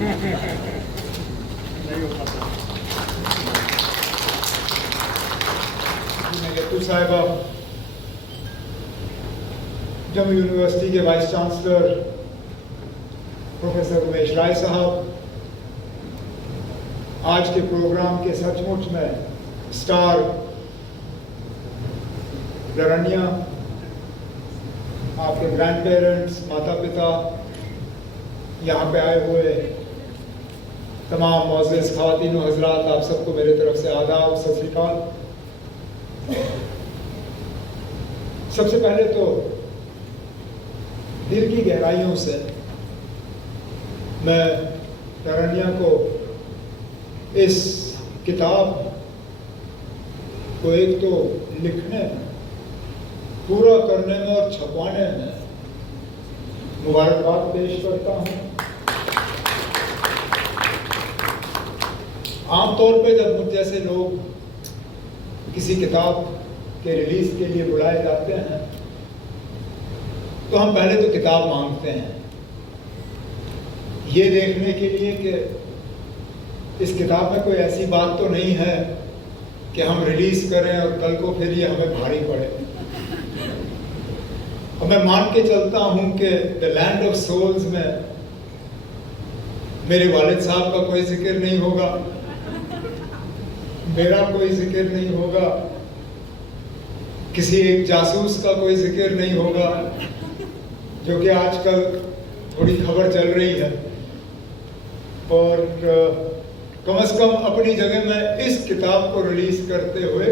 नहीं हो पाता। साहिबा, जम्मू यूनिवर्सिटी के वाइस चांसलर प्रोफेसर उमेश राय साहब, आज के प्रोग्राम के सचमुच में स्टार लरनिया, आपके ग्रैंड पेरेंट्स, माता पिता, यहाँ पे आए हुए तमाम मोअज़्ज़िज़ ख़वातीन व हज़रात, आप सबको मेरे तरफ से आदाब, सत श्री अकाल। सबसे पहले तो दिल की गहराइयों से मैं लरनिया को इस किताब को एक तो लिखने में, पूरा करने में और छपवाने में मुबारकबाद पेश करता हूँ। आमतौर पे जब मुझ जैसे लोग किसी किताब के रिलीज के लिए बुलाए जाते हैं तो हम पहले तो किताब मांगते हैं, ये देखने के लिए कि इस किताब में कोई ऐसी बात तो नहीं है कि हम रिलीज करें और कल को फिर ये हमें भारी पड़े। और मैं मान के चलता हूं कि द लैंड ऑफ सोल्स में मेरे वालिद साहब का कोई जिक्र नहीं होगा, मेरा कोई जिक्र नहीं होगा, किसी एक जासूस का कोई जिक्र नहीं होगा, जो कि आजकल थोड़ी खबर चल रही है। और कम से कम अपनी जगह में इस किताब को रिलीज करते हुए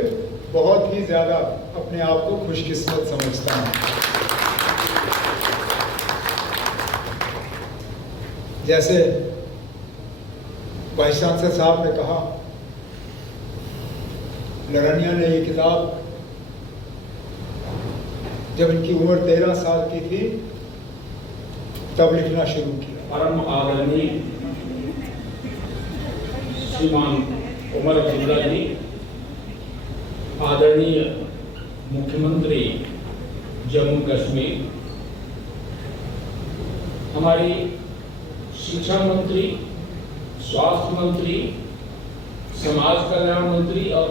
बहुत ही ज़्यादा अपने आप को खुशकिस्मत समझता हूँ। जैसे वाइस चांसलर साहब ने कहा, लरनिया ने ये किताब जब इनकी उम्र 13 साल की थी तब लिखना शुरू किया। परम आदरणीय श्रीमान उमर अब्दुल्ला जी, आदरणीय मुख्यमंत्री जम्मू कश्मीर, हमारी शिक्षा मंत्री, स्वास्थ्य मंत्री, समाज कल्याण मंत्री और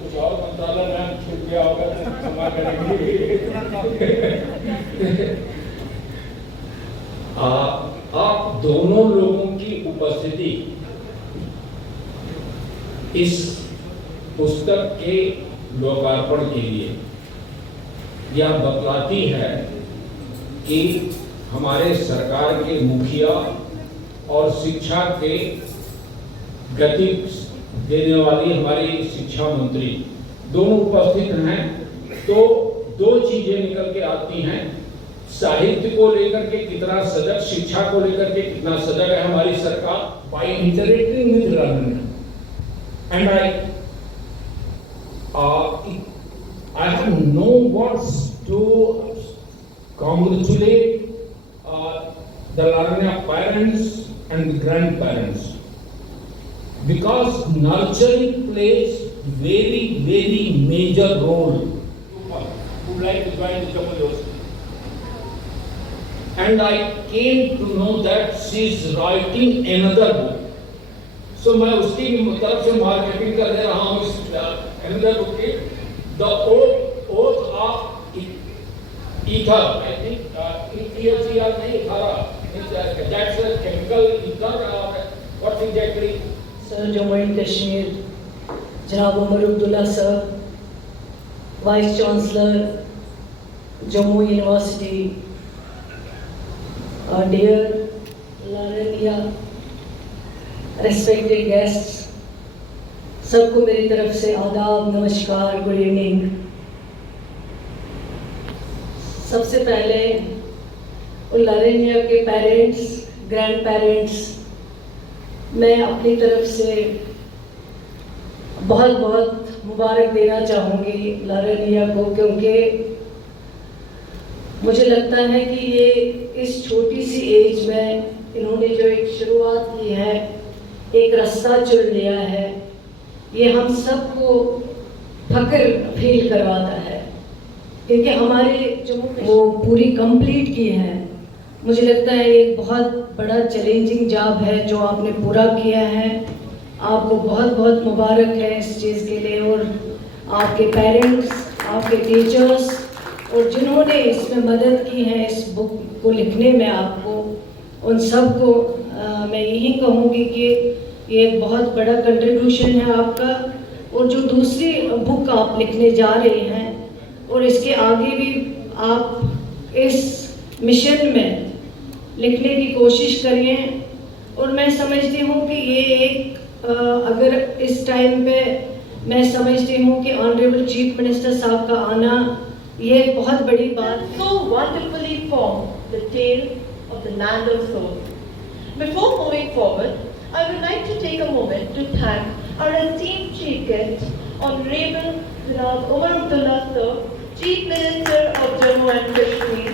कुछ और मंत्रालय में छूट गया होगा, क्षमा करेंगे। आप दोनों लोगों की उपस्थिति इस पुस्तक के लोकार्पण के लिए यह बतलाती है कि हमारे सरकार के मुखिया और शिक्षा के गति देने वाली हमारी शिक्षा मंत्री दोनों उपस्थित हैं। तो दो चीजें निकल के आती हैं, साहित्य को लेकर के कितना सजग, शिक्षा को लेकर के कितना सजग है हमारी सरकार। By interacting with learning, and I have no words to congratulate the Larania parents and grandparents, because nurturing plays very major role. Who would like to join the Jammu University? And I came to know that she is writing another book. So मैं उसकी तरफ से marketing कर दे रहा हूँ इस another book की, The Oath of Ether. I think ETHER नहीं ETHER. That's a chemical ether. What exactly? Sir, Jammu and Kashmir जनाब Omar Abdullah sir, vice chancellor Jammu university, dear learners, respected guests, सबको मेरी तरफ से आदाब, नमस्कार, गुड इवनिंग। सबसे पहले उन लरनिया के पेरेंट्स, ग्रैंड पेरेंट्स, मैं अपनी तरफ से बहुत बहुत मुबारक देना चाहूँगी लरनिया को, क्योंकि मुझे लगता है कि ये इस छोटी सी एज में इन्होंने जो एक शुरुआत की है, एक रास्ता चुन लिया है, ये हम सबको फख्र फील करवाता है, क्योंकि हमारे जो वो पूरी कंप्लीट की है मुझे लगता है एक बहुत बड़ा चैलेंजिंग जॉब है जो आपने पूरा किया है। आपको बहुत बहुत मुबारक है इस चीज़ के लिए, और आपके पेरेंट्स, आपके टीचर्स और जिन्होंने इसमें मदद की है इस बुक को लिखने में आपको, उन सब को मैं यही कहूँगी कि ये एक बहुत बड़ा कंट्रीब्यूशन है आपका। और जो दूसरी बुक आप लिखने जा रहे हैं और इसके आगे भी आप इस मिशन में लिखने की कोशिश करिए। और मैं समझती हूँ कि ये एक अगर इस टाइम पे मैं समझती हूँ कि ऑनरेबल चीफ मिनिस्टर साहब का आना ये एक बहुत बड़ी बात है। So wonderfully formed the tale of the land of soul. Before moving forward, I would like to take a moment to thank our esteemed chief guest, Honorable Janab Umar Abdullah Sir, Chief Minister of Jammu and Kashmir,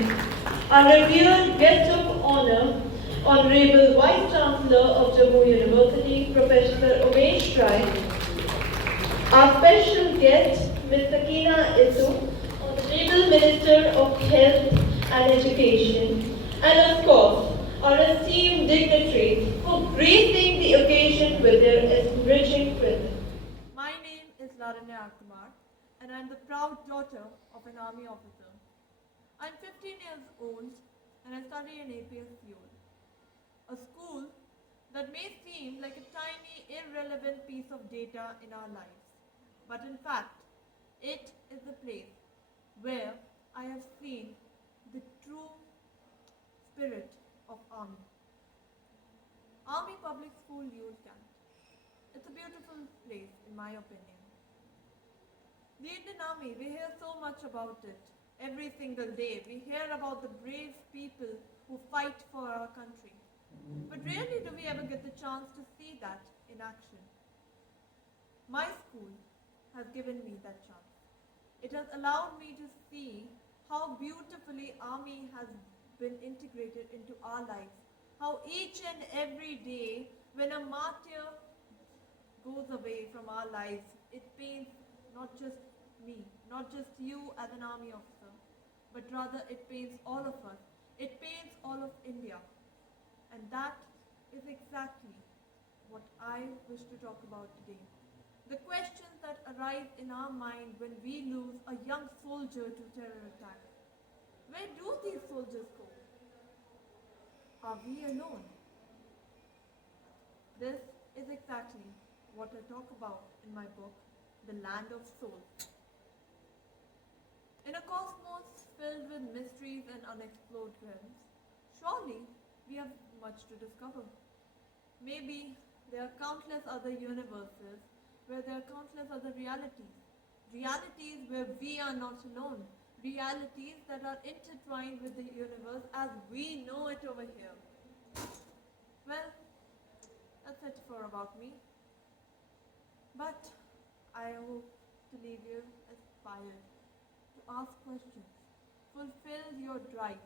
our revered guest of honor, Honorable Vice Chancellor of Jammu University, Professor Umesh Rai, our special guest, Ms. Sakina Isu, Honorable Minister of Health and Education, and of course, our esteemed dignitaries for gracing the occasion with their enriching presence. My name is Laranya Kumar, and I am the proud daughter of an army officer. I am 15 years old, and I study in APS Fuel, a school that may seem like a tiny, irrelevant piece of data in our lives. But in fact, it is the place where I have seen the true spirit of Army. Army Public School Youth Camp. It's a beautiful place in my opinion. The Indian Army, we hear so much about it every single day. We hear about the brave people who fight for our country. But rarely do we ever get the chance to see that in action. My school has given me that chance. It has allowed me to see how beautifully Army has been integrated into our lives. How each and every day when a martyr goes away from our lives, it pains not just me, not just you as an army officer, but rather it pains all of us. It pains all of India. And that is exactly what I wish to talk about today. The questions that arise in our mind when we lose a young soldier to terror attack. Where do these soldiers go? Are we alone? This is exactly what I talk about in my book, The Land of Soul. In a cosmos filled with mysteries and unexplored realms, surely we have much to discover. Maybe there are countless other universes where there are countless other realities. Realities where we are not alone. Realities that are intertwined with the universe as we know it over here. Well, that's it for about me. But I hope to leave you inspired to ask questions, fulfill your drive,